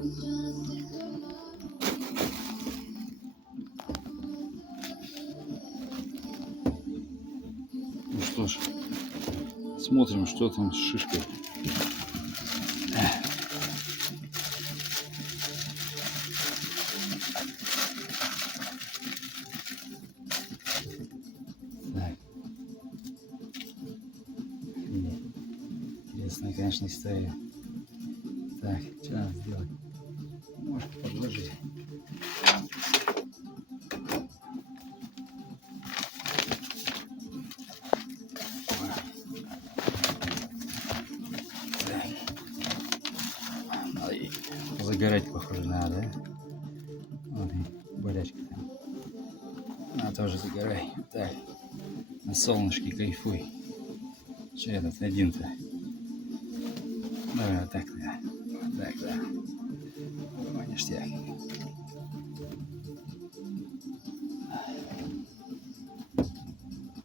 Ну что ж, смотрим, что там с шишкой. Так. Интересная, конечно, история. Так, что надо сделать? Ножку подложить. Так. Надо ей загорать, похоже, надо, да? Вот и болячка там. На, тоже загорай. Так. На солнышке кайфуй. Че этот один-то? Давай вот так, да. Так, да. О, ништяк.